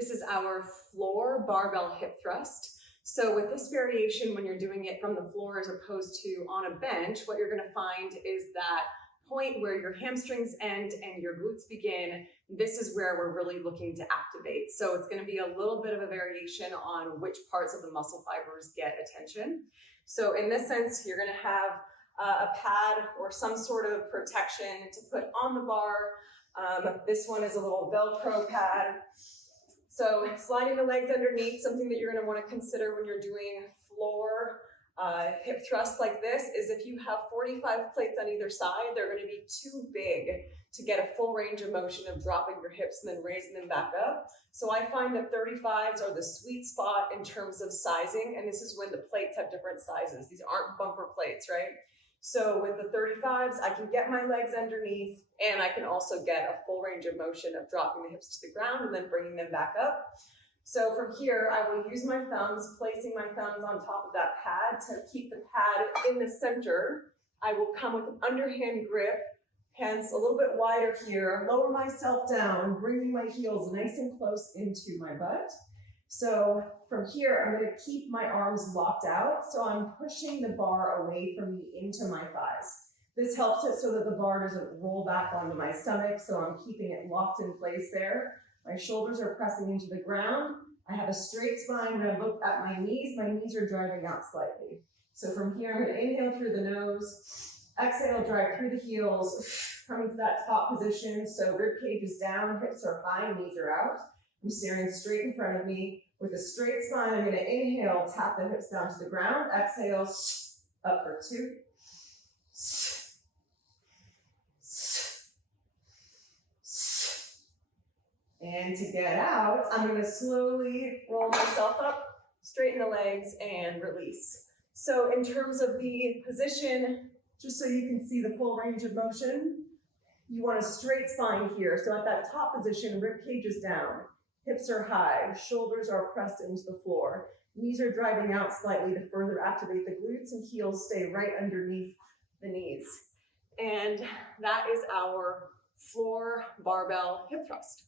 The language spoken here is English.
This is our floor barbell hip thrust. So with this variation, when you're doing it from the floor as opposed to on a bench, what you're gonna find is that point where your hamstrings end and your glutes begin. This is where we're really looking to activate. So it's gonna be a little bit of a variation on which parts of the muscle fibers get attention. So in this sense, you're gonna have a pad or some sort of protection to put on the bar. This one is a little Velcro pad. So sliding the legs underneath, something that you're gonna wanna consider when you're doing floor hip thrust like this is if you have 45 plates on either side, they're gonna be too big to get a full range of motion of dropping your hips and then raising them back up. So I find that 35s are the sweet spot in terms of sizing, and this is when the plates have different sizes. These aren't bumper plates, right? So with the 35s, I can get my legs underneath, and I can also get a full range of motion of dropping the hips to the ground and then bringing them back up. So from here, I will use my thumbs, placing my thumbs on top of that pad to keep the pad in the center. I will come with an underhand grip, hands a little bit wider here, lower myself down, bringing my heels nice and close into my butt. So from here, I'm gonna keep my arms locked out, so I'm pushing the bar away from me into my thighs. This helps it so that the bar doesn't roll back onto my stomach, so I'm keeping it locked in place there. My shoulders are pressing into the ground. I have a straight spine. When I look at my knees are driving out slightly. So from here, I'm gonna inhale through the nose, exhale, drive through the heels, coming to that top position. So rib cage is down, hips are high, knees are out. I'm staring straight in front of me. With a straight spine, I'm gonna inhale, tap the hips down to the ground. Exhale, up for 2. And to get out, I'm gonna slowly roll myself up, straighten the legs, and release. So in terms of the position, just so you can see the full range of motion, you want a straight spine here. So at that top position, rib cage is down, hips are high, shoulders are pressed into the floor, knees are driving out slightly to further activate the glutes, and heels stay right underneath the knees. And that is our floor barbell hip thrust.